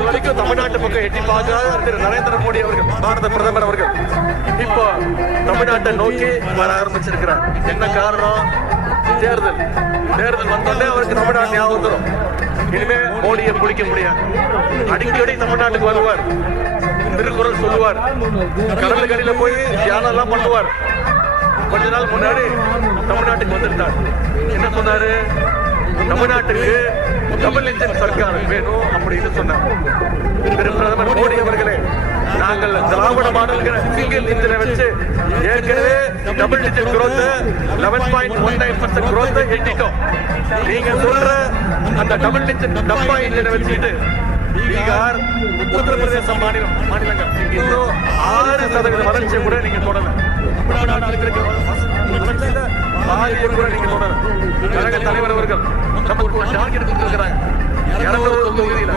நாள் வரைக்கும் தமிழ்நாட்டு பக்கம் எட்டி பார்க்காத திரு நரேந்திர மோடி அவர்கள், பாரத பிரதமர் அவர்கள் இப்போ தமிழ்நாட்டை நோக்கி வர ஆரம்பிச்சிருக்கிறார். என்ன காரணம்? தேர்தல் வந்தோடனே அவருக்கு தமிழ்நாடு ஞாபகம் வந்துடும். இனிமே மோடியை பிடிக்க முடியாது. அடிக்கடி தமிழ்நாட்டுக்கு வருவார், திருக்குறள் சொல்லுவார், கடலுக்கடியில போய் தியானம் எல்லாம் பண்ணுவார். கொஞ்ச நாள் முன்னாடி தமிழ்நாட்டுக்கு வந்துட்டார். என்ன சொன்னாரு? தமிழ்நாட்டுக்கு டபுள் இன்ஜின் சர்க்கார் வேணும் அப்படின்னு சொன்னார். திரு பிரதமர் மோடி அவர்களே, நாங்கள் திராவிட மாடல்கிற சிங்கிள் இன்ஜினை வச்சு ஏற்கனவே டபுள் டிஜிட் growth 11.19% growth எட்டிட்டோம். நீங்க சொல்ற அந்த டபுள் டிஜிட் டப்பா இன்ஜினை வச்சுட்டு பீகார், உத்தரப்பிரதேச மாநிலங்கள் இன்னும் 6% வளர்ச்சியை கூட நீங்க தொடரல. தலைவர் அவர்கள் நமக்கு ஒரு டார்கெட் கொடுத்திருக்கிறாங்க. 200 தொகுதியில